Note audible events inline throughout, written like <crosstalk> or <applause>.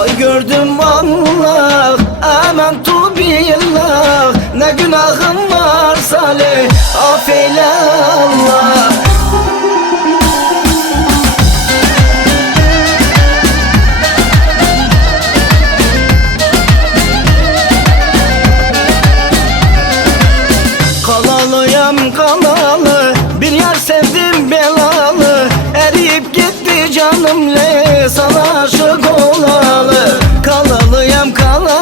Ay gördüm Allah Aman tu billah. Ne günahım var Salih? Affeyle Allah. Kalalıyam kalalı Bir yer sevdim belalı Kalalıyam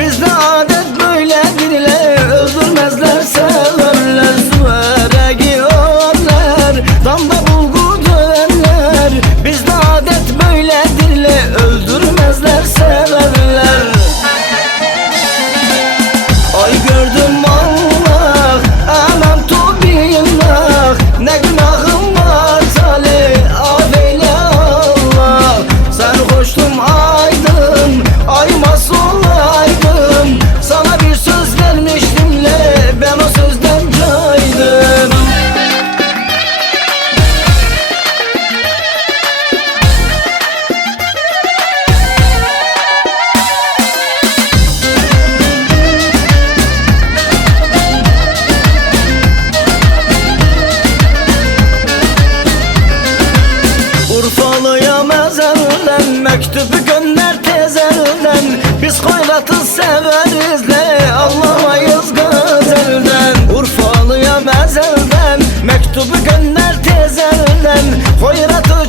Mektubu gönder tezelden Biz koyratı severiz le Anlamayız gazelden Urfalıya mezelden Mektubu gönder tezelden Koyratı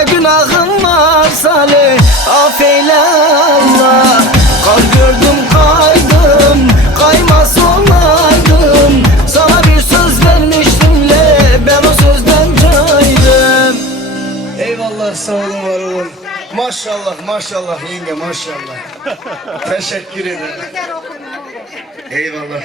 Ne günahım var Salih Affeyle Allah Kar gördüm kaydım Kaymaz olaydım Sana bir söz vermiştim le Ben o sözden caydım Eyvallah sağ olun var olun. Maşallah maşallah yenge maşallah. <laughs> Teşekkür ederim. Eyvallah.